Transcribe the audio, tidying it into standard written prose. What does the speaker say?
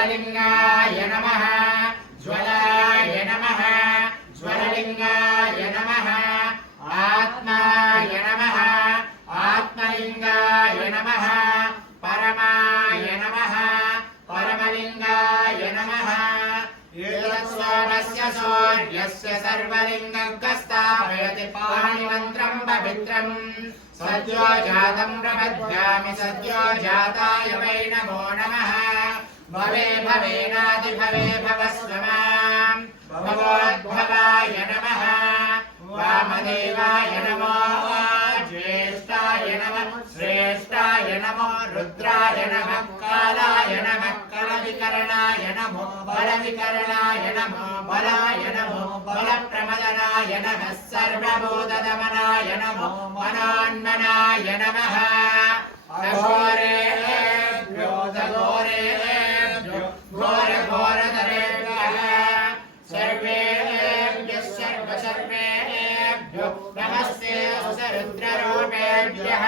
ज्वललिङ्गाय नमः ज्वलाय नमः ज्वललिङ्गाय नमः आत्माय नमः आत्मलिङ्गाय नमः परमाय नमः परमलिङ्गाय नमः सोमस्य सूर्यस्य सर्वलिङ्गस्थापयति पाणिमन्त्रं पवित्रम् सद्यो जातं प्रपद्यामि सद्यो जाताय वै नमो नमः भवे भवेनादिभवे भवस्व माम् भवोद्भवाय नमः वामदेवाय नमो ज्येष्ठाय नमः श्रेष्ठाय नमो रुद्राय नमः कालाय नमः कलविकरणाय नमो बलविकरणाय नमो बलाय नमो बलप्रमदनाय नमः सर्वभूतदमनाय नमो मनोन्मनाय नमः अघोरेभ्यो घोरेभ्यो घोरघोरतरेभ्यः सर्वेभ्यः सर्वेभ्यो नमस्ते रुद्ररूपेभ्यः